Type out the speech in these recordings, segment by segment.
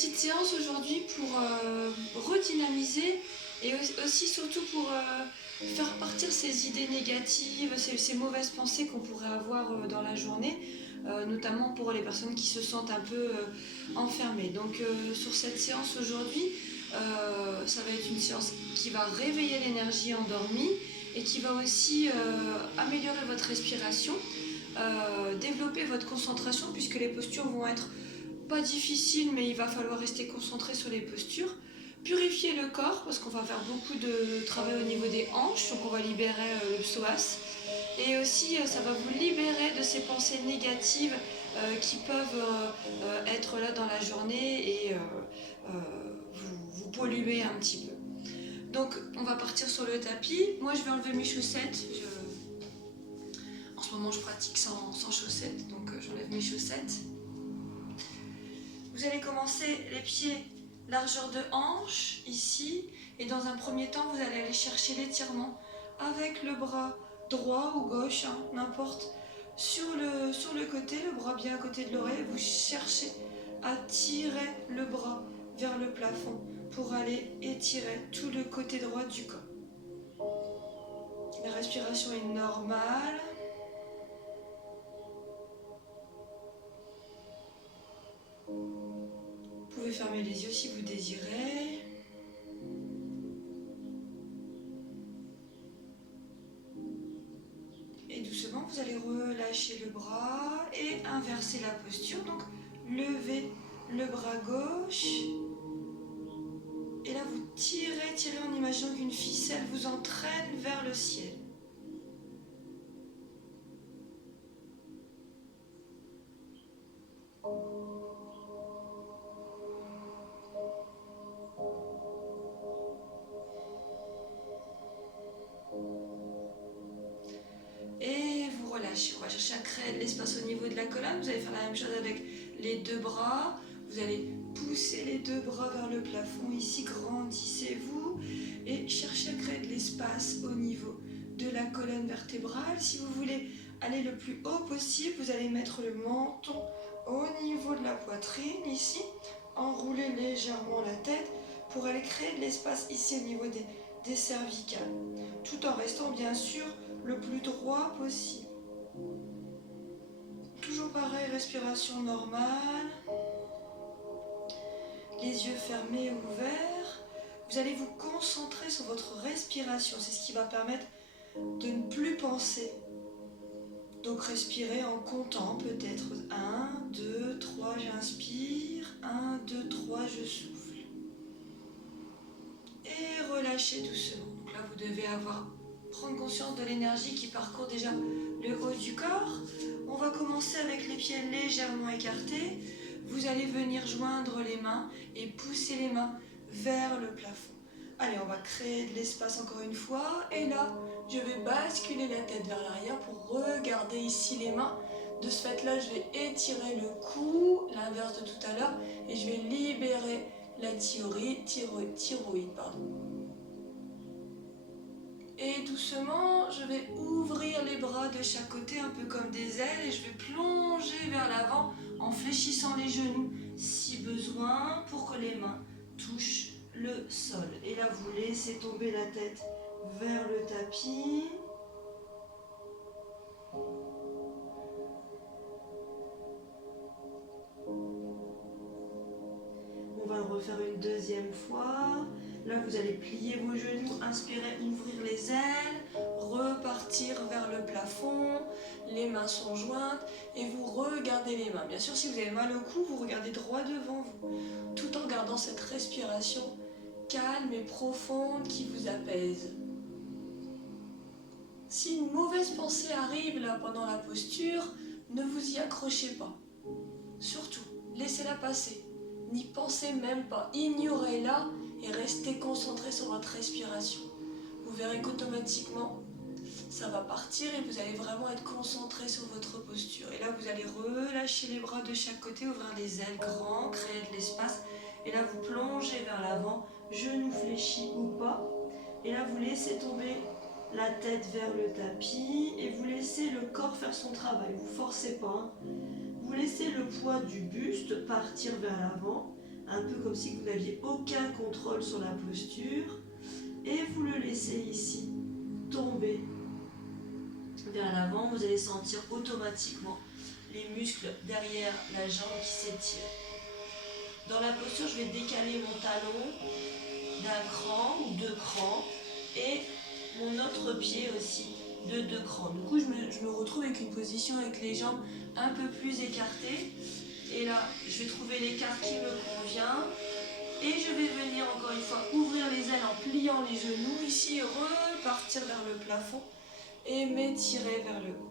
petite séance aujourd'hui pour redynamiser et aussi surtout pour faire partir ces idées négatives, ces mauvaises pensées qu'on pourrait avoir dans la journée, notamment pour les personnes qui se sentent un peu enfermées. Donc sur cette séance aujourd'hui, ça va être une séance qui va réveiller l'énergie endormie et qui va aussi améliorer votre respiration, développer votre concentration puisque les postures vont être pas difficiles, mais il va falloir rester concentré sur les postures. Purifier le corps parce qu'on va faire beaucoup de travail au niveau des hanches, donc on va libérer le psoas. Et aussi ça va vous libérer de ces pensées négatives qui peuvent être là dans la journée et vous polluer un petit peu. Donc on va partir sur le tapis. Moi je vais enlever mes chaussettes. En ce moment je pratique sans chaussettes, donc j'enlève mes chaussettes. Vous allez commencer les pieds largeur de hanche ici, et dans un premier temps vous allez aller chercher l'étirement avec le bras droit ou gauche, hein, n'importe, sur le côté, le bras bien à côté de l'oreille. Vous cherchez à tirer le bras vers le plafond pour aller étirer tout le côté droit du corps. La respiration est normale. Vous pouvez fermer les yeux si vous désirez. Et doucement, vous allez relâcher le bras et inverser la posture. Donc, levez le bras gauche. Et là, vous tirez en imaginant qu'une ficelle vous entraîne vers le ciel. Et vous relâchez. On va chercher à créer de l'espace au niveau de la colonne. Vous allez faire la même chose avec les deux bras. Vous allez pousser les deux bras vers le plafond. Ici, grandissez-vous et cherchez à créer de l'espace au niveau de la colonne vertébrale. Si vous voulez aller le plus haut possible, vous allez mettre le menton au niveau de la poitrine, ici. Enroulez légèrement la tête pour aller créer de l'espace ici au niveau des cervicales, tout en restant bien sûr le plus droit possible. Toujours pareil, respiration normale. Les yeux fermés ou ouverts. Vous allez vous concentrer sur votre respiration. C'est ce qui va permettre de ne plus penser. Donc respirez en comptant peut-être 1, 2, 3, j'inspire. 1, 2, 3, je souffle. Et relâchez doucement. Donc là, vous devez prendre conscience de l'énergie qui parcourt déjà le haut du corps. On va commencer avec les pieds légèrement écartés. Vous allez venir joindre les mains et pousser les mains vers le plafond. Allez, on va créer de l'espace encore une fois. Et là, je vais basculer la tête vers l'arrière pour regarder ici les mains. De ce fait-là, je vais étirer le cou, l'inverse de tout à l'heure, et je vais libérer la thyroïde. Et doucement, je vais ouvrir les bras de chaque côté, un peu comme des ailes, et je vais plonger vers l'avant en fléchissant les genoux si besoin pour que les mains touchent le sol. Et là, vous laissez tomber la tête vers le tapis. On va le refaire une deuxième fois. Là, vous allez plier vos genoux, inspirer, ouvrir les ailes, repartir vers le plafond. Les mains sont jointes et vous regardez les mains. Bien sûr, si vous avez mal au cou, vous regardez droit devant vous, tout en gardant cette respiration calme et profonde qui vous apaise. Si une mauvaise pensée arrive là pendant la posture, ne vous y accrochez pas. Surtout, laissez-la passer. N'y pensez même pas, ignorez-la et restez concentré sur votre respiration. Vous verrez qu'automatiquement, ça va partir et vous allez vraiment être concentré sur votre posture. Et là, vous allez relâcher les bras de chaque côté, ouvrir les ailes grands, créer de l'espace. Et là, vous plongez vers l'avant, genoux fléchis ou pas. Et là, vous laissez tomber la tête vers le tapis et vous laissez le corps faire son travail. Vous ne forcez pas, hein. Vous laissez le poids du buste partir vers l'avant, un peu comme si vous n'aviez aucun contrôle sur la posture. Et vous le laissez ici tomber vers l'avant. Vous allez sentir automatiquement les muscles derrière la jambe qui s'étirent. Dans la posture, je vais décaler mon talon d'un cran ou 2 crans et mon autre pied aussi de 2 crans. Du coup, je me retrouve avec une position avec les jambes un peu plus écartées. Et là, je vais trouver l'écart qui me convient. Et je vais venir encore une fois ouvrir les ailes en pliant les genoux ici, repartir vers le plafond et m'étirer vers le haut.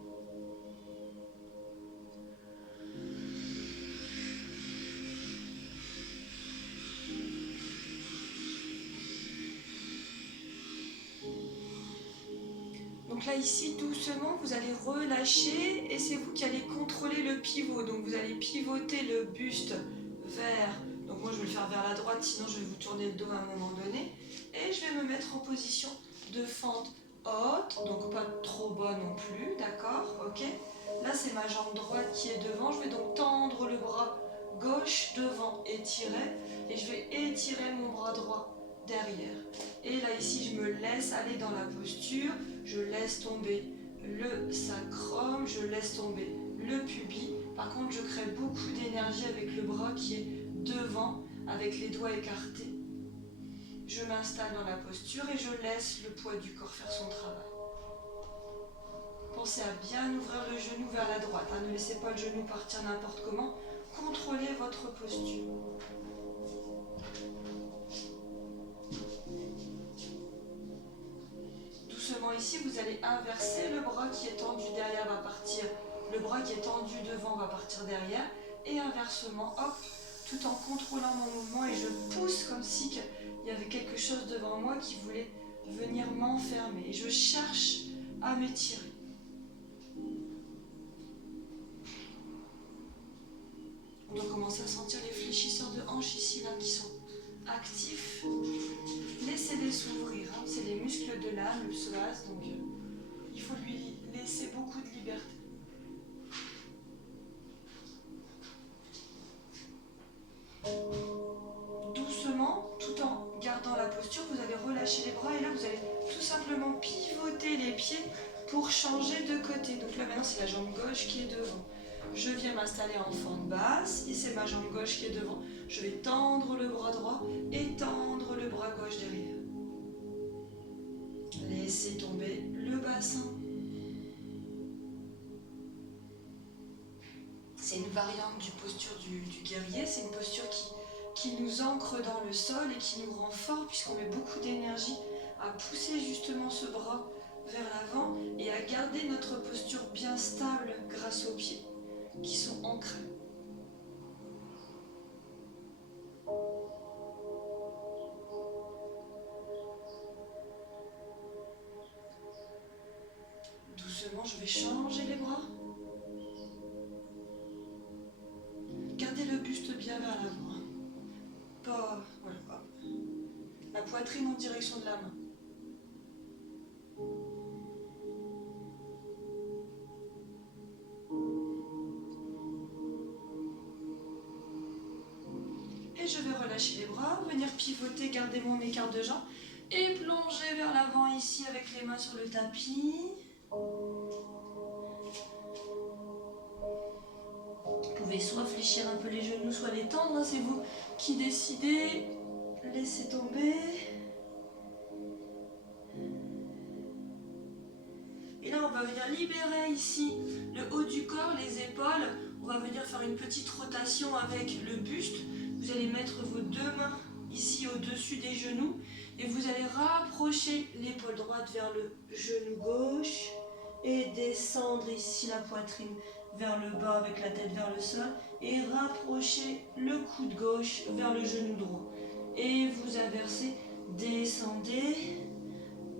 Donc là ici doucement vous allez relâcher et c'est vous qui allez contrôler le pivot. Donc vous allez pivoter le buste vers, donc moi je vais le faire vers la droite sinon je vais vous tourner le dos à un moment donné. Et je vais me mettre en position de fente haute, donc pas trop bas non plus, d'accord, ok. Là c'est ma jambe droite qui est devant, je vais donc tendre le bras gauche devant, étirer, et je vais étirer mon bras droit derrière. Et là ici je me laisse aller dans la posture, je laisse tomber le sacrum, je laisse tomber le pubis. Par contre je crée beaucoup d'énergie avec le bras qui est devant, avec les doigts écartés. Je m'installe dans la posture et je laisse le poids du corps faire son travail. Pensez à bien ouvrir le genou vers la droite, hein. Ne laissez pas le genou partir n'importe comment. Contrôlez votre posture. Doucement ici, vous allez inverser. Le bras qui est tendu derrière va partir. Le bras qui est tendu devant va partir derrière. Et inversement, hop, tout en contrôlant mon mouvement. Et je pousse comme si il y avait quelque chose devant moi qui voulait venir m'enfermer. Et je cherche à m'étirer. On doit commencer à sentir les fléchisseurs de hanches ici, là, qui sont actifs. Laissez-les s'ouvrir, hein. C'est les muscles de l'âme, le psoas, donc il faut lui laisser beaucoup de liberté. Doucement, tout en gardant la posture, vous allez relâcher les bras et là vous allez tout simplement pivoter les pieds pour changer de côté. Donc là maintenant c'est la jambe gauche qui est devant. Je viens m'installer en fente basse et c'est ma jambe gauche qui est devant. Je vais tendre le bras droit et tendre le bras gauche derrière. Laissez tomber le bassin. C'est une variante du posture du guerrier, c'est une posture qui nous ancre dans le sol et qui nous rend fort puisqu'on met beaucoup d'énergie à pousser justement ce bras vers l'avant et à garder notre posture bien stable grâce aux pieds qui sont ancrés. Doucement, je vais changer les bras. Gardez le buste bien vers l'avant. Pas, voilà, hop. La poitrine en direction de la main. Et je vais relâcher les bras, venir pivoter, garder mon écart de jambes et plonger vers l'avant ici avec les mains sur le tapis. Vous pouvez soit fléchir un peu les genoux, soit les tendre, hein, c'est vous qui décidez. Laissez tomber. Et là, on va venir libérer ici le haut du corps, les épaules. On va venir faire une petite rotation avec le buste. Vous allez mettre vos deux mains ici au-dessus des genoux et vous allez rapprocher l'épaule droite vers le genou gauche et descendre ici la poitrine vers le bas avec la tête vers le sol et rapprocher le coude gauche vers le genou droit. Et vous inversez, descendez,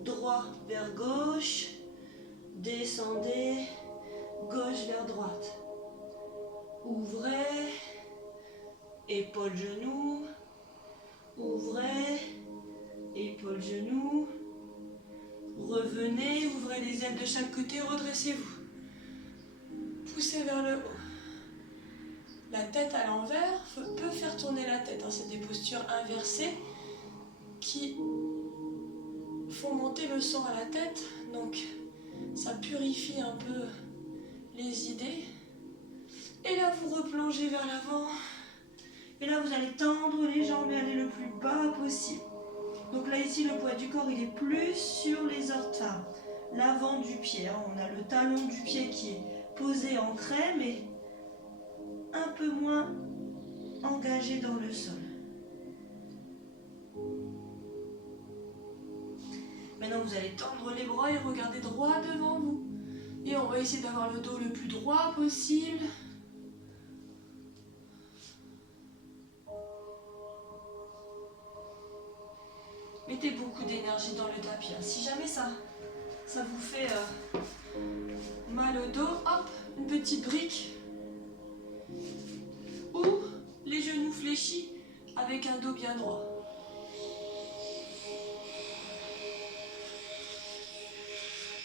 droit vers gauche, descendez, gauche vers droite. Ouvrez, épaule, genou, ouvrez, épaule, genou, revenez, ouvrez les ailes de chaque côté, redressez-vous. Poussez vers le haut. La la tête à l'envers peut faire tourner la tête. C'est des postures inversées qui font monter le sang à la tête, donc ça purifie un peu les idées. Et là, vous replongez vers l'avant. Et là, vous allez tendre les jambes et aller le plus bas possible. Donc là, ici, le poids du corps, il est plus sur les orteils, l'avant du pied. On a le talon du pied qui est posé en craie, mais un peu moins engagé dans le sol. Maintenant, vous allez tendre les bras et regarder droit devant vous. Et on va essayer d'avoir le dos le plus droit possible. Mettez beaucoup d'énergie dans le tapis. Si jamais ça vous fait mal au dos, hop, une petite brique. Ou les genoux fléchis avec un dos bien droit.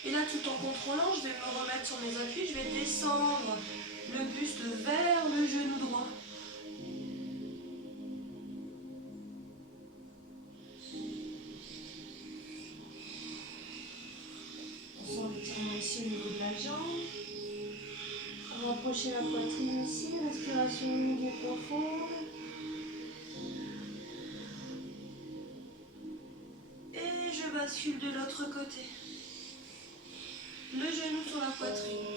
Et là, tout en contrôlant, je vais me remettre sur mes appuis, je vais descendre le buste vers le genou droit. On sent l'étirement ici au niveau de la jambe. Rapprochez la poitrine ici, respiration longue et profonde. Et je bascule de l'autre côté. Le genou sur la poitrine.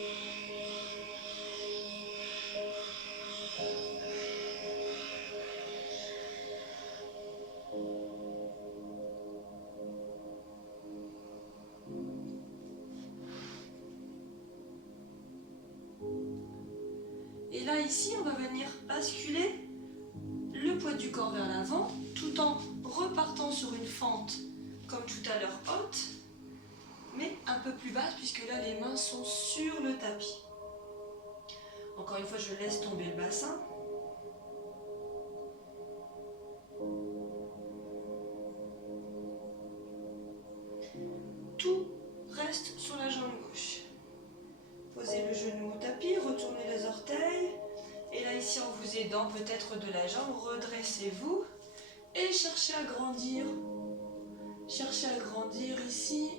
Et là, ici, on va venir basculer le poids du corps vers l'avant, tout en repartant sur une fente, comme tout à l'heure haute, mais un peu plus basse, puisque là, les mains sont sur le tapis. Encore une fois, je laisse tomber le bassin. Tout reste sur la jambe gauche. Posez le genou au tapis, retournez les orteils. Et là, ici, en vous aidant peut-être de la jambe, redressez-vous et cherchez à grandir. Cherchez à grandir ici,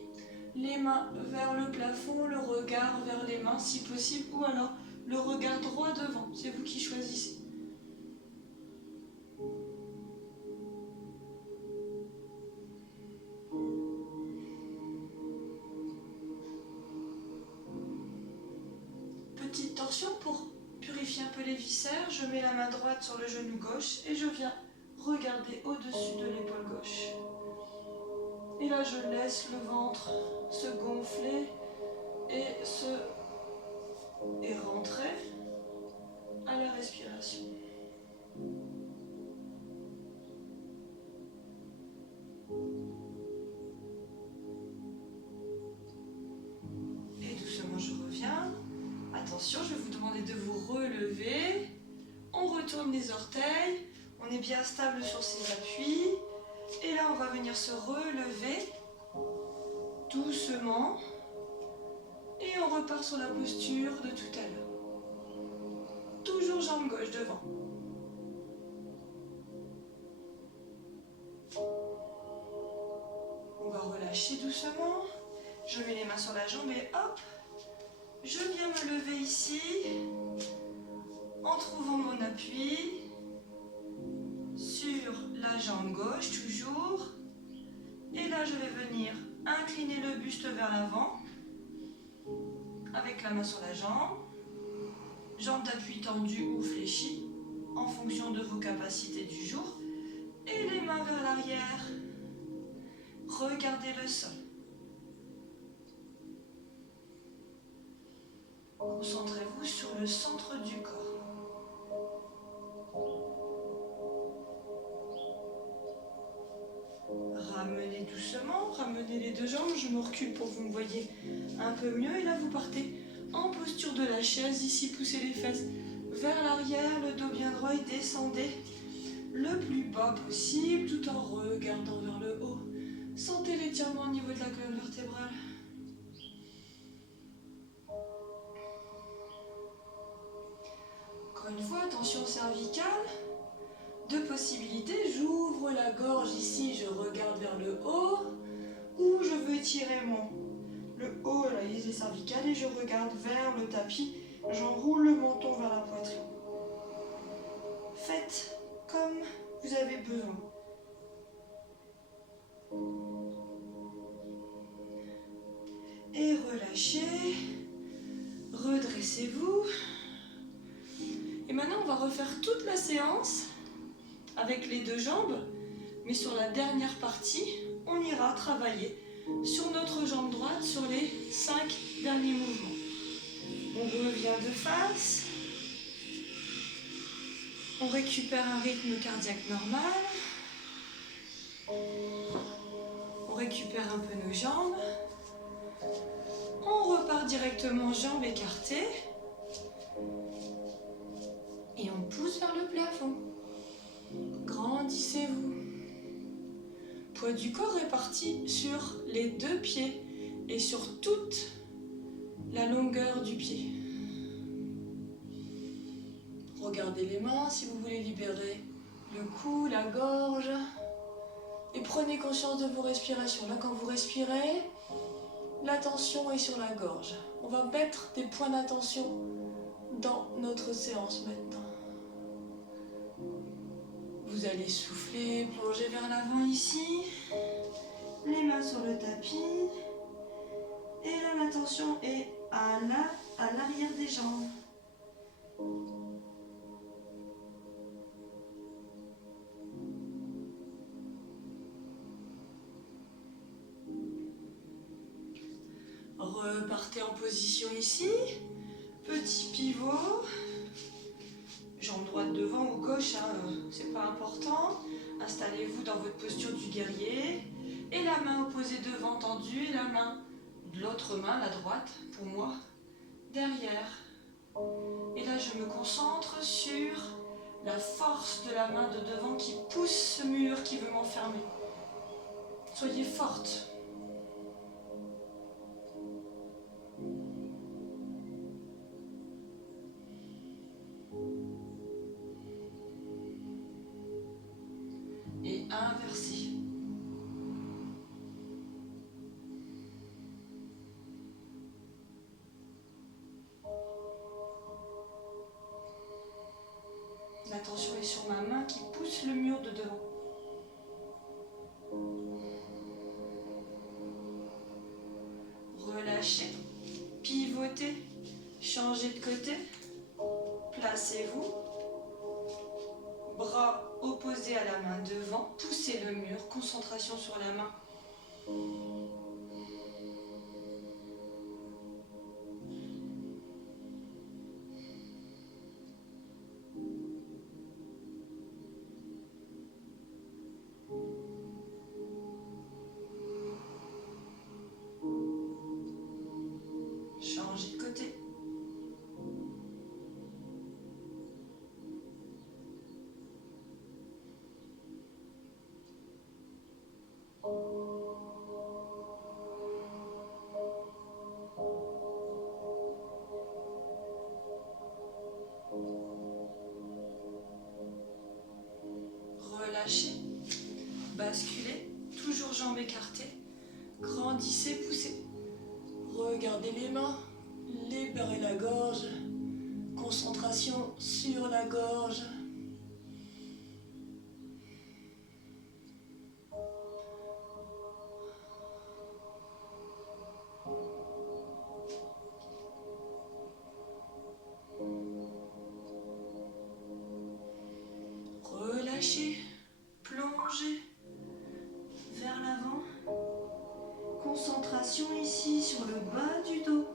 les mains vers le plafond, le regard vers les mains si possible, ou alors le regard droit devant, c'est vous qui choisissez. Petite torsion pour purifier un peu les viscères, je mets la main droite sur le genou gauche et je viens regarder au-dessus de l'épaule gauche. Et là, je laisse le ventre se gonfler et rentrer à la respiration. Et doucement, je reviens. Attention, je vais vous demander de vous relever. On retourne les orteils. On est bien stable sur ses appuis. Et là, on va venir se relever doucement. Et on repart sur la posture de tout à l'heure. Toujours jambe gauche devant. On va relâcher doucement. Je mets les mains sur la jambe et hop, je viens me lever ici en trouvant mon appui sur la jambe gauche toujours. Et là, je vais venir incliner le buste vers l'avant avec la main sur la jambe. Jambe d'appui tendue ou fléchie en fonction de vos capacités du jour. Et les mains vers l'arrière. Regardez le sol. Concentrez-vous sur le centre du corps. Ramenez doucement, ramenez les deux jambes. Je me recule pour que vous me voyez un peu mieux. Et là, vous partez en posture de la chaise. Ici, poussez les fesses vers l'arrière, le dos bien droit et descendez le plus bas possible tout en regardant vers le haut. Sentez l'étirement au niveau de la colonne vertébrale. Encore une une fois, tension cervicale. Deux possibilités, j'ouvre la gorge ici, je regarde vers le haut, ou je veux étirer le haut, la lysée cervicale, et je regarde vers le tapis, j'enroule le menton vers la poitrine. Faites comme vous avez besoin. Et relâchez, redressez-vous. Et maintenant, on va refaire toute la séance avec les deux jambes, mais sur la dernière partie, on ira travailler sur notre jambe droite sur les 5 derniers mouvements. On revient de face, on récupère un rythme cardiaque normal, on récupère un peu nos jambes, on repart directement jambes écartées et on pousse vers le plafond. Grandissez-vous. Poids du corps réparti sur les deux pieds et sur toute la longueur du pied. Regardez les mains si vous voulez libérer le cou, la gorge. Et prenez conscience de vos respirations. Là, quand vous respirez, l'attention est sur la gorge. On va mettre des points d'attention dans notre séance maintenant. Vous allez souffler, plonger vers l'avant ici. Les mains sur le tapis. Et là, l'attention est à l'arrière des jambes. Repartez en position ici. Petit pivot. Jambe droite devant ou gauche, c'est pas important. Installez-vous dans votre posture du guerrier. Et la main opposée devant tendue et la main de l'autre main, la droite, pour moi, derrière. Et là, je me concentre sur la force de la main de devant qui pousse ce mur qui veut m'enfermer. Soyez forte. Et inversez. L'attention est sur ma main qui pousse le mur de devant. Relâchez, pivotez, changez de côté, placez-vous. Bras opposés à la main devant, poussez le mur, concentration sur la main. Changez de côté. Relâchez, basculez, toujours jambes écartées, grandissez, poussez. Regardez les mains, libérez la gorge, concentration sur la gorge. Relâchez, plongez vers l'avant. Concentration ici sur le bas du dos.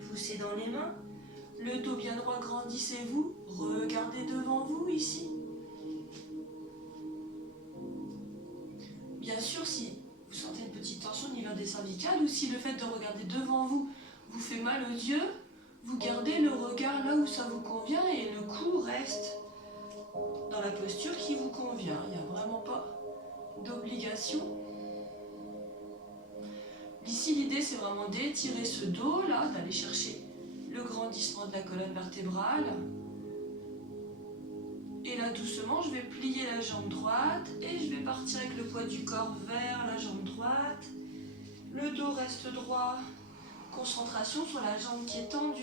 Poussez dans les mains. Le dos bien droit, grandissez-vous. Regardez devant vous ici. Bien sûr, si vous sentez une petite tension au niveau des cervicales ou si le fait de regarder devant vous vous fait mal aux yeux, vous gardez le regard là où ça vous convient et le cou reste dans la posture qui vous convient. Il n'y a vraiment pas d'obligation. Ici, l'idée, c'est vraiment d'étirer ce dos là, d'aller chercher le grandissement de la colonne vertébrale. Et là, doucement, je vais plier la jambe droite et je vais partir avec le poids du corps vers la jambe droite. Le dos reste droit. Concentration sur la jambe qui est tendue.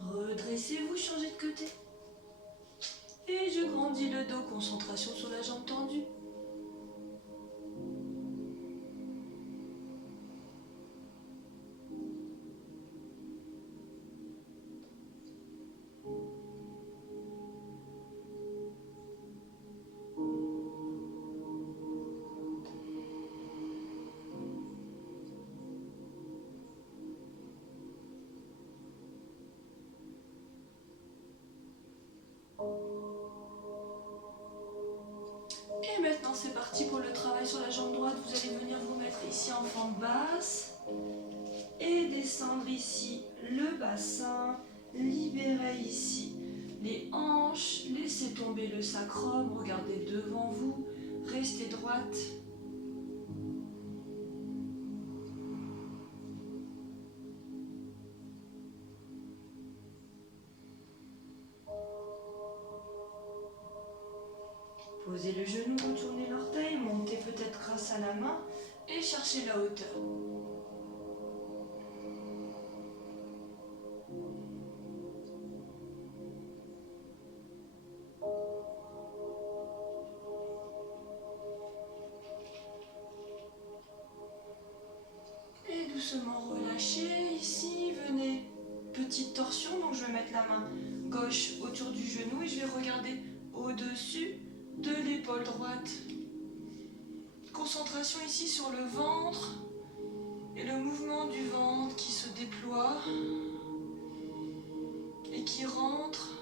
Redressez-vous, changez de côté. Et je grandis le dos, concentration sur la jambe tendue. Et maintenant c'est parti pour le travail sur la jambe droite. Vous allez venir vous mettre ici en fente basse et descendre ici le bassin, libérez ici les hanches, laissez tomber le sacrum, regardez devant vous, restez droite. Posez le genou, retournez l'orteil, montez peut-être grâce à la main et cherchez la hauteur. Et doucement relâchez ici, venez. Petite torsion, donc je vais mettre la main gauche autour du genou et je vais regarder au-dessus de l'épaule droite. Concentration ici sur le ventre et le mouvement du ventre qui se déploie et qui rentre.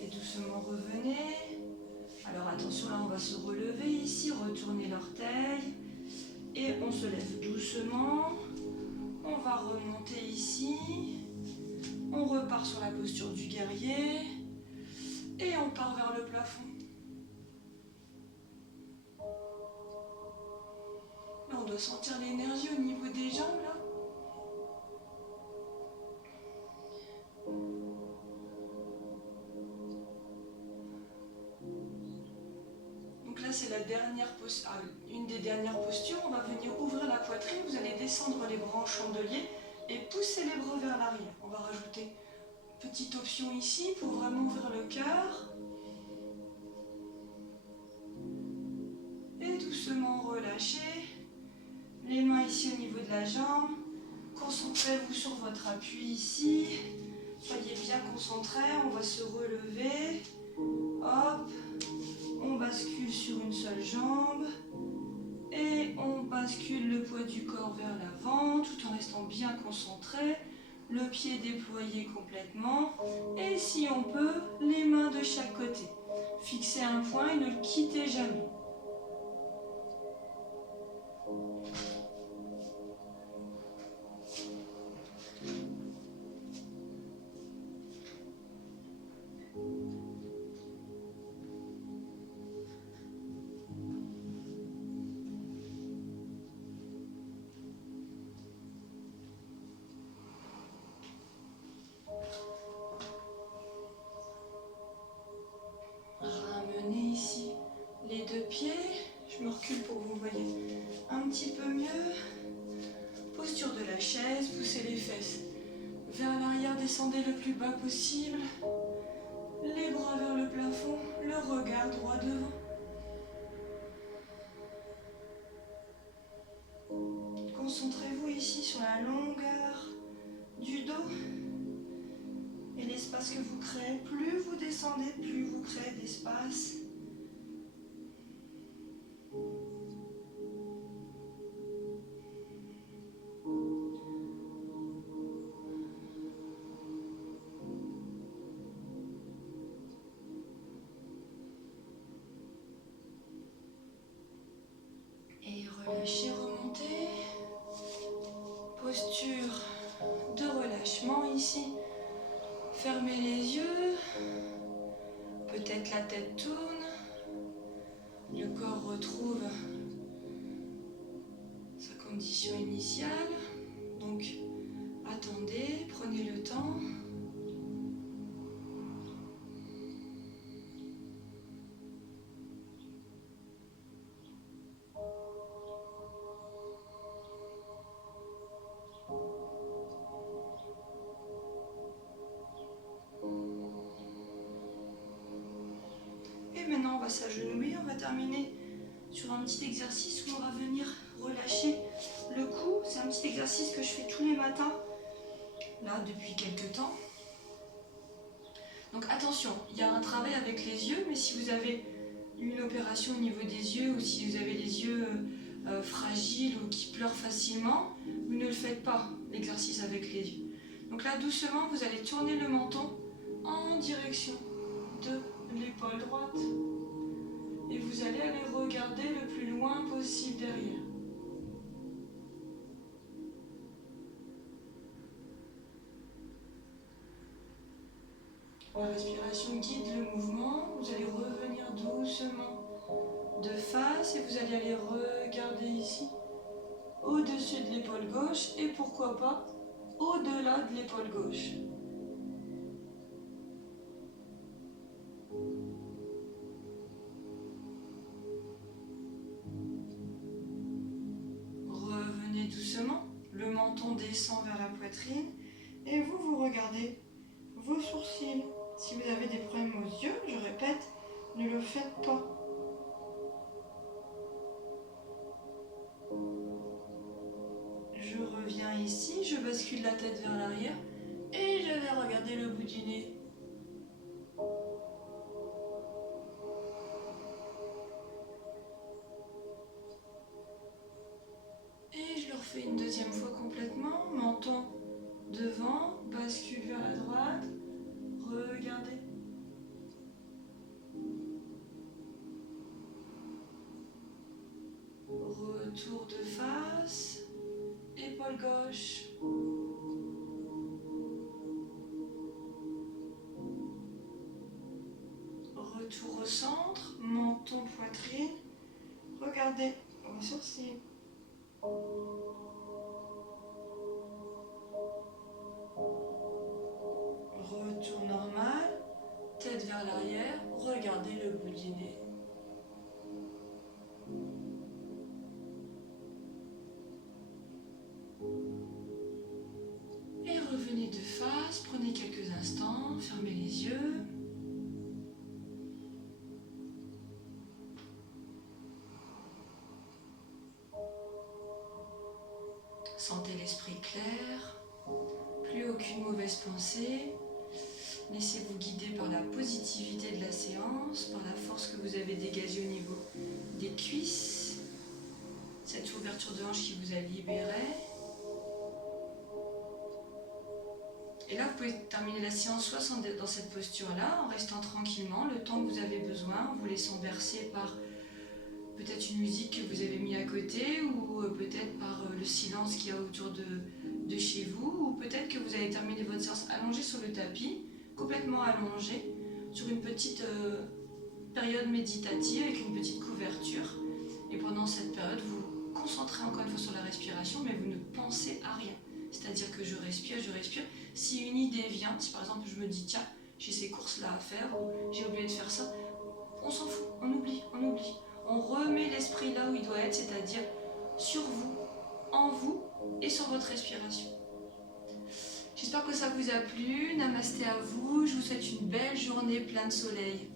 Et doucement revenez. Alors attention, là on va se relever ici, retourner l'orteil et on se lève doucement. On va remonter ici. On repart sur la posture du guerrier et on part vers le plafond. Là, on doit sentir l'énergie au niveau des jambes là. Donc là c'est la dernière une des dernières postures. On va venir ouvrir la poitrine, vous allez descendre les bras en chandelier et pousser les bras vers l'arrière. On va rajouter une petite option ici pour vraiment ouvrir le cœur. Et doucement relâchez. Les mains ici au niveau de la jambe. Concentrez-vous sur votre appui ici. Soyez bien concentrés. On va se relever. Hop. On bascule sur une seule jambe. Et on bascule le poids du corps vers l'avant tout en restant bien concentré. Le pied déployé complètement. Et si on peut, les mains de chaque côté. Fixez un point et ne le quittez jamais. Ramenez ici les deux pieds. Je me recule pour que vous voyez un petit peu mieux. Posture de la chaise, poussez les fesses vers l'arrière, descendez le plus bas possible. Les bras vers le plafond, le regard droit devant. la longueur du dos et l'espace que vous créez. Plus vous descendez, plus vous créez d'espace. Et relâchez, remontez. Posture de relâchement ici. Fermez les yeux. Peut-être la tête tourne. Le corps retrouve sa condition initiale. Donc, attendez, prenez le temps. Et maintenant, on va s'agenouiller. On va terminer sur un petit exercice où on va venir relâcher le cou. C'est un petit exercice que je fais tous les matins, là, depuis quelques temps. Donc attention, il y a un travail avec les yeux, mais si vous avez une opération au niveau des yeux ou si vous avez les yeux fragiles ou qui pleurent facilement, vous ne le faites pas, l'exercice avec les yeux. Donc là, doucement, vous allez tourner le menton en direction de l'épaule droite et vous allez aller regarder le plus loin possible derrière. La respiration guide le mouvement. Vous allez revenir doucement de face et vous allez aller regarder ici au-dessus de l'épaule gauche et pourquoi pas au-delà de l'épaule gauche. Revenez doucement, le menton descend vers la poitrine et vous regardez vos sourcils. Si vous avez des problèmes aux yeux, je répète, ne le faites pas. Je reviens ici, je bascule la tête vers l'arrière et je vais regarder le bout du nez. Et je le refais une deuxième fois complètement. Menton devant, bascule vers la droite. Regardez. Retour de face. Épaule gauche. Retour au centre. Menton, poitrine. Regardez vos sourcils. Retour normal, tête vers l'arrière, regardez le bout du nez. Et revenez de face, prenez quelques instants, fermez les yeux. Sentez l'esprit clair, plus aucune mauvaise pensée. Laissez-vous guider par la positivité de la séance, par la force que vous avez dégagée au niveau des cuisses, cette ouverture de hanche qui vous a libéré. Et là, vous pouvez terminer la séance soit dans cette posture-là, en restant tranquillement, le temps que vous avez besoin, en vous laissant bercer par peut-être une musique que vous avez mis à côté, ou peut-être par le silence qu'il y a autour de chez vous, ou peut-être que vous allez terminer votre séance allongée sur le tapis, complètement allongé, sur une petite période méditative avec une petite couverture. Et pendant cette période, vous vous concentrez encore une fois sur la respiration, mais vous ne pensez à rien. C'est-à-dire que je respire. Si une idée vient, si par exemple je me dis tiens, j'ai ces courses-là à faire, ou j'ai oublié de faire ça, on s'en fout, on oublie. On remet l'esprit là où il doit être, c'est-à-dire sur vous, en vous et sur votre respiration. J'espère que ça vous a plu. Namasté à vous. Je vous souhaite une belle journée pleine de soleil.